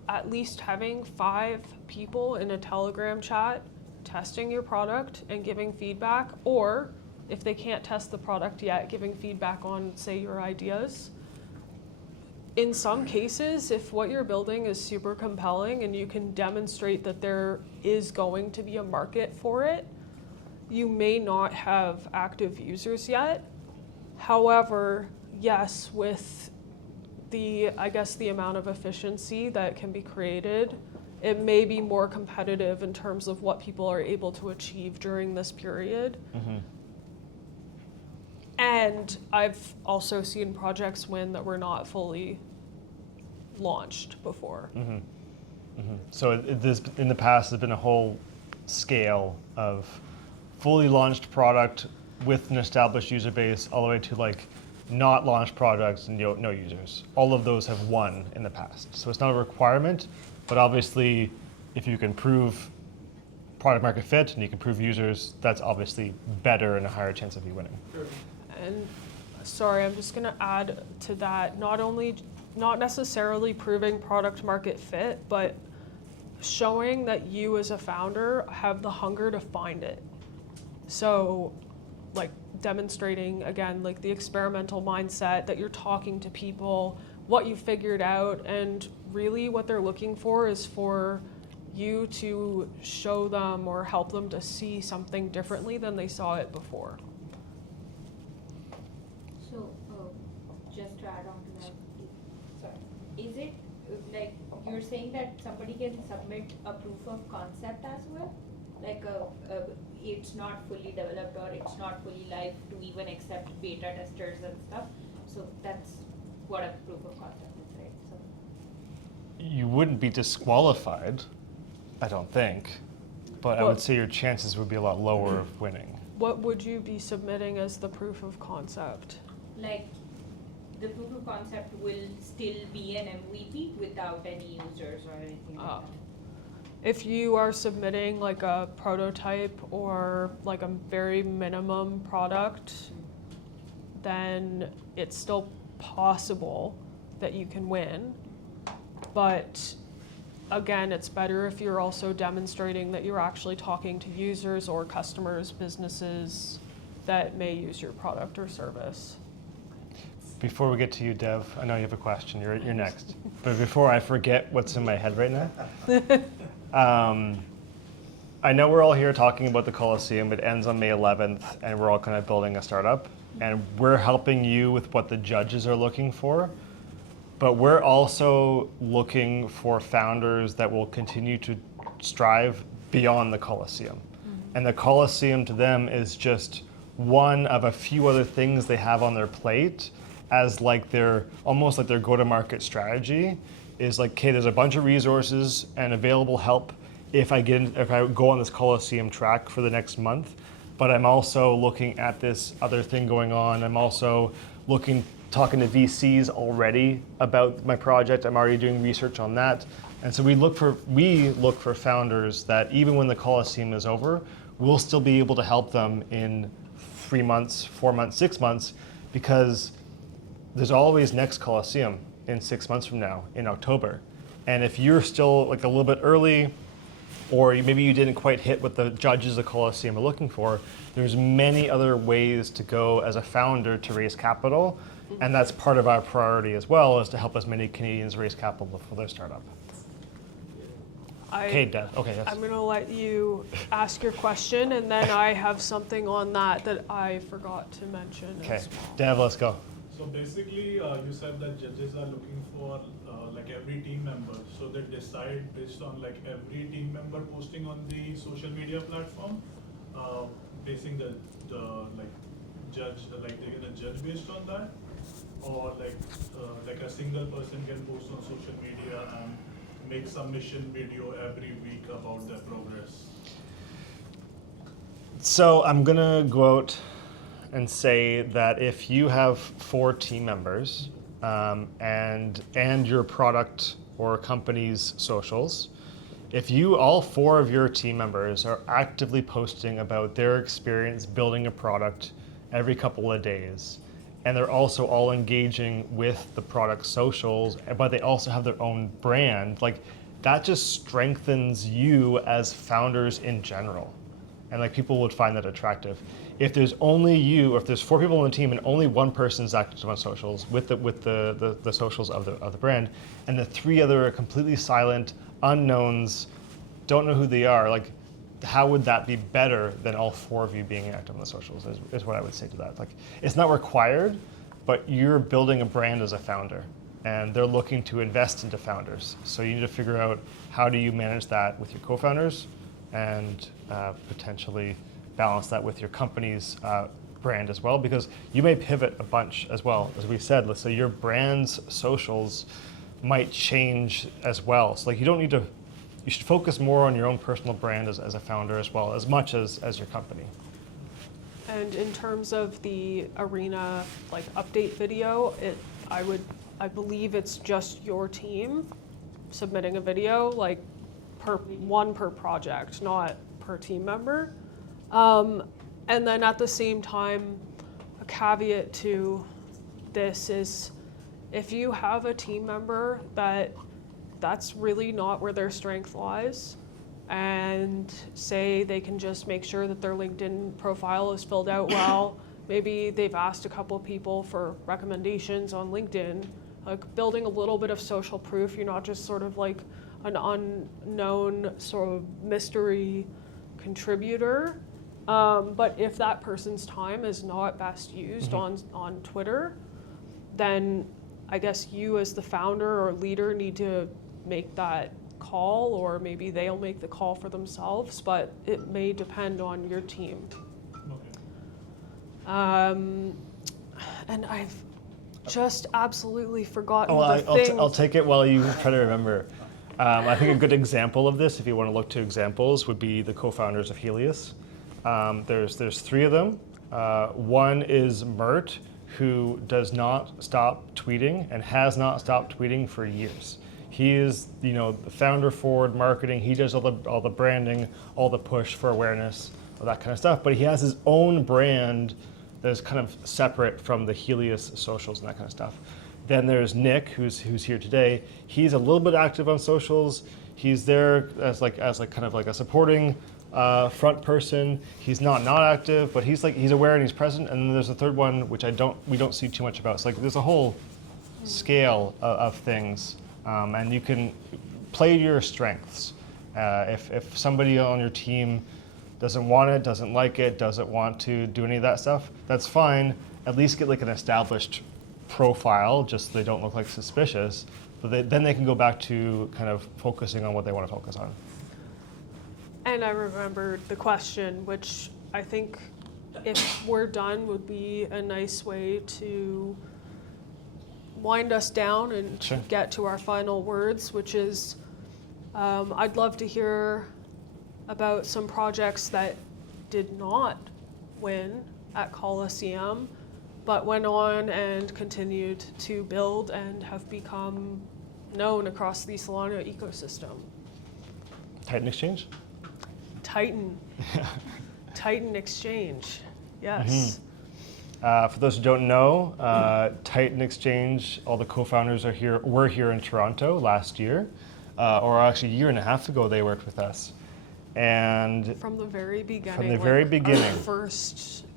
at least having 5 people in a Telegram chat testing your product and giving feedback, or if they can't test the product yet, giving feedback on, say, your ideas. In some cases, if what you're building is super compelling and you can demonstrate that there is going to be a market for it, you may not have active users yet. However, yes, with the amount of efficiency that can be created, it may be more competitive in terms of what people are able to achieve during this period. Mm-hmm. And I've also seen projects win that were not fully launched before. Mm-hmm. Mm-hmm. So in the past, there's been a whole scale of fully launched product with an established user base, all the way to like not launched products and no users. All of those have won in the past. So it's not a requirement, but obviously, if you can prove product market fit and you can prove users, that's obviously better and a higher chance of you winning. Sure. And sorry, I'm just gonna add to that, not necessarily proving product market fit, but showing that you as a founder have the hunger to find it. So like demonstrating, again, like the experimental mindset, that you're talking to people, what you figured out, and really what they're looking for is for you to show them or help them to see something differently than they saw it before. So, just to add on to that, sorry, is it like you're saying that somebody can submit a proof of concept as well? Like it's not fully developed or it's not fully live to even accept beta testers and stuff. So that's what a proof of concept is, right? So You wouldn't be disqualified, I don't think, but I would say your chances would be a lot lower of winning. What would you be submitting as the proof of concept? like the proof of concept will still be an MVP without any users or anything like Oh. that. If you are submitting like a prototype or like a very minimum product, then it's still possible that you can win. But again, it's better if you're also demonstrating that you're actually talking to users or customers, businesses that may use your product or service. Before we get to you, Dev, I know you have a question. You're next. But before I forget what's in my head right now, I know we're all here talking about the Colosseum. It ends on May 11th, and we're all kind of building a startup. And we're helping you with what the judges are looking for. But we're also looking for founders that will continue to strive beyond the Colosseum. Mm-hmm. And the Colosseum to them is just one of a few other things they have on their plate as like almost like their go-to-market strategy is like, okay, there's a bunch of resources and available help if I go on this Colosseum track for the next month, but I'm also looking at this other thing going on. I'm also talking to VCs already about my project. I'm already doing research on that. And so we look for founders that even when the Colosseum is over, we'll still be able to help them in 3 months, 4 months, 6 months, because there's always next Colosseum in 6 months from now, in October. And if you're still like a little bit early, or maybe you didn't quite hit what the judges of Colosseum are looking for, there's many other ways to go as a founder to raise capital. And that's part of our priority as well, is to help as many Canadians raise capital for their startup. Okay, Dev. Okay, yes. I'm going to let you ask your question, and then I have something on that I forgot to mention. Okay, as well. Dev, let's go. So basically, you said that judges are looking for like every team member. So they decide based on like every team member posting on the social media platform, basing the like judge, like they're gonna judge based on that, or like a single person can post on social media and make submission video every week about their progress? So I'm gonna go out and say that if you have 4 team members and your product or company's socials, if you all 4 of your team members are actively posting about their experience building a product every couple of days, and they're also all engaging with the product socials, but they also have their own brand, like that just strengthens you as founders in general. And like people would find that attractive. If there's only you, or if there's 4 people on the team and only one person is active on socials with the socials of the brand, and the 3 other are completely silent, unknowns, don't know who they are, like how would that be better than all 4 of you being active on the socials is what I would say to that. Like it's not required, but you're building a brand as a founder and they're looking to invest into founders. So you need to figure out how do you manage that with your co-founders and potentially balance that with your company's brand as well, because you may pivot a bunch as well. As we said, let's say your brand's socials might change as well. So like you should focus more on your own personal brand as a founder as well, as much as your company. And in terms of the arena like update video, I believe it's just your team submitting a video, like one per project, not per team member. And then at the same time, a caveat to this is if you have a team member that's really not where their strength lies, and say they can just make sure that their LinkedIn profile is filled out well, maybe they've asked a couple people for recommendations on LinkedIn, like building a little bit of social proof. You're not just sort of like an unknown sort of mystery contributor. But if that person's time is not best used on Twitter, then I guess you as the founder or leader need to make that call, or maybe they'll make the call for themselves, but it may depend on your team. Okay. And I've just absolutely forgotten I'll take it while you try to remember. I think a good example of this, if you want to look to examples, would be the co-founders of Helios. There's 3 of them. One is Mert, who does not stop tweeting and has not stopped tweeting for years. He is, the founder forward marketing. He does all the branding, all the push for awareness, all that kind of stuff. But he has his own brand that is kind of separate from the Helios socials and that kind of stuff. Then there's Nick, who's here today. He's a little bit active on socials. He's there as kind of like a supporting front person. He's not active, but he's aware and he's present. And then there's a third one, which we don't see too much about. So like there's a whole scale of things, and you can play to your strengths. If somebody on your team doesn't want it, doesn't like it, doesn't want to do any of that stuff, that's fine. At least get like an established profile, just so they don't look like suspicious. But then they can go back to kind of focusing on what they want to focus on. And I remembered the question, which I think if we're done would be a nice way to wind us down and Sure. get to our final words, which is I'd love to hear about some projects that did not win at Colosseum, but went on and continued to build and have become known across the Solana ecosystem. Titan Exchange? Titan. Titan Exchange, yes. For those who don't know, Titan Exchange, all the co-founders were here in Toronto last year, or actually a year and a half ago they worked with us. And From the very beginning. From the very our beginning.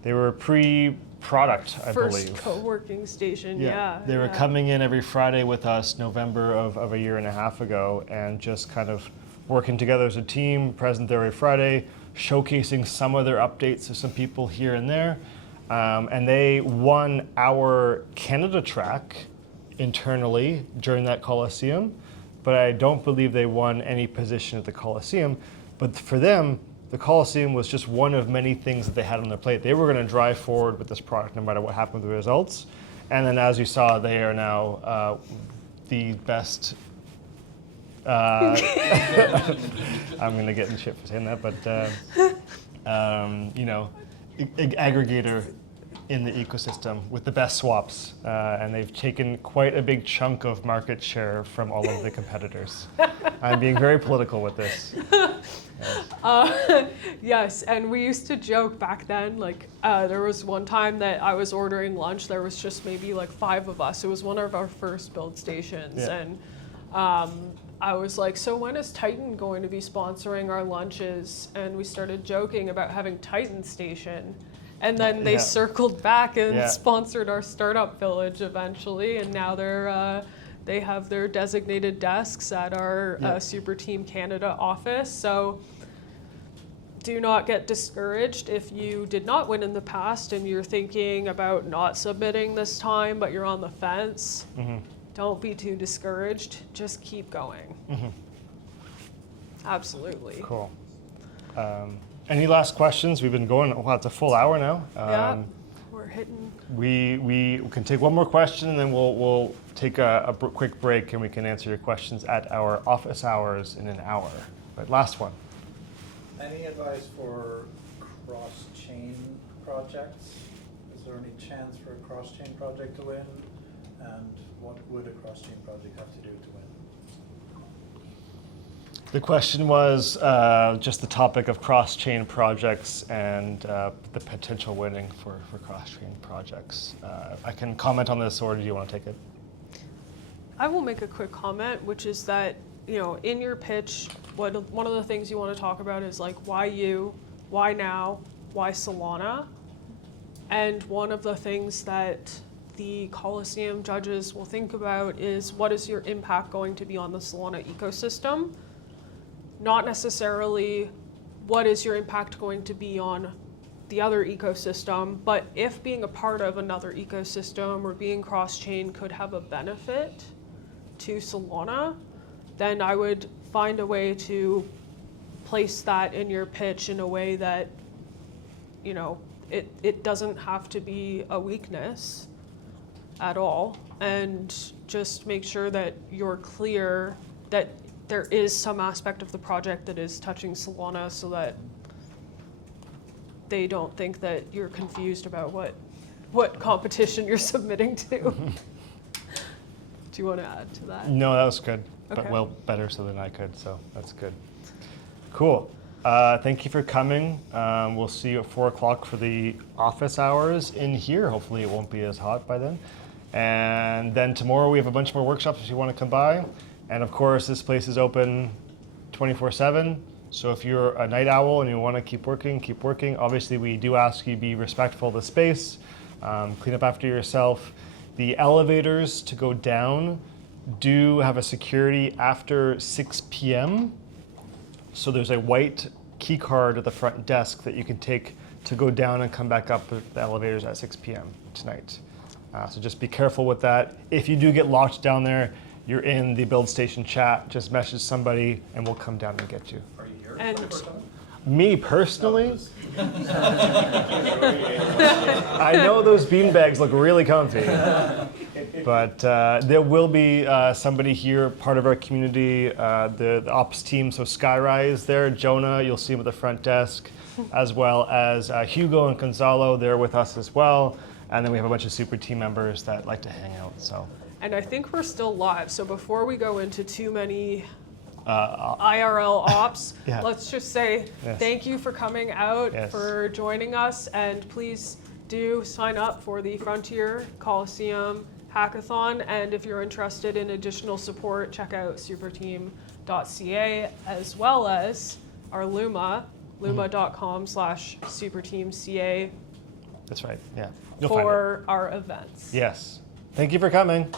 They were pre-product, I believe. First co-working station, yeah. They were coming in every Friday with us November of a year and a half ago, and just kind of working together as a team, present there every Friday, showcasing some of their updates to some people here and there. And they won our Canada track internally during that Colosseum, but I don't believe they won any position at the Colosseum. But for them, the Colosseum was just one of many things that they had on their plate. They were going to drive forward with this product no matter what happened with the results. And then as you saw, they are now the best I'm going to get in shit for saying that, but aggregator in the ecosystem with the best swaps, and they've taken quite a big chunk of market share from all of the competitors. I'm being very political with this. Yes, and we used to joke back then, like there was one time that I was ordering lunch, there was just maybe like 5 of us. It was one of our first build stations, Yeah. and I was like, so when is Titan going to be sponsoring our lunches? And we started joking about having Titan Station. And then they Yeah. circled back and Yeah. sponsored our startup village eventually, and now they have their designated desks at our Yeah. Superteam Canada office. So do not get discouraged if you did not win in the past and you're thinking about not submitting this time, but you're on the fence. Mm-hmm. Don't be too discouraged. Just keep going. Mm-hmm. Absolutely. Cool. Any last questions? We've been going, it's a full hour now. Yeah, we're hitting. We can take one more question and then we'll take a quick break and we can answer your questions at our office hours in an hour. But last one. Any advice for cross-chain projects? Is there any chance for a cross-chain project to win? And what would a cross-chain project have to do to win? The question was just the topic of cross-chain projects and the potential winning for cross-chain projects. I can comment on this, or do you want to take it? I will make a quick comment, which is that, in your pitch, one of the things you want to talk about is like, why you, why now, why Solana? And one of the things that the Colosseum judges will think about is, what is your impact going to be on the Solana ecosystem? Not necessarily what is your impact going to be on the other ecosystem, but if being a part of another ecosystem or being cross-chain could have a benefit to Solana, then I would find a way to place that in your pitch in a way that, it doesn't have to be a weakness at all, and just make sure that you're clear that there is some aspect of the project that is touching Solana so that they don't think that you're confused about what competition you're submitting to. Do you want to add to that? No, that was good, Okay. but better so than I could, so that's good. Cool. Thank you for coming. We'll see you at 4 o'clock for the office hours in here. Hopefully it won't be as hot by then. And then tomorrow we have a bunch more workshops if you want to come by. And of course, this place is open 24/7. So if you're a night owl and you want to keep working. Obviously, we do ask you be respectful of the space, clean up after yourself. The elevators to go down do have a security after 6 p.m. So there's a white key card at the front desk that you can take to go down and come back up with the elevators at 6 p.m. tonight. So just be careful with that. If you do get locked down there, you're in the build station chat, just message somebody and we'll come down and get you. Are you here? And Me personally, I know those beanbags look really comfy, but there will be somebody here, part of our community, the ops team, so Skyrise is there, Jonah, you'll see him at the front desk, as well as Hugo and Gonzalo, they're with us as well, and then we have a bunch of super team members that like to hang out, so. And I think we're still live, so before we go into too many IRL ops, Yeah. let's just say Yes. thank you for coming out, Yes. for joining us, and please do sign up for the Frontier Colosseum Hackathon. And if you're interested in additional support, check out superteam.ca, as well as our Luma, luma.com/superteamca That's right, yeah. You'll find it. for our events. Yes. Thank you for coming.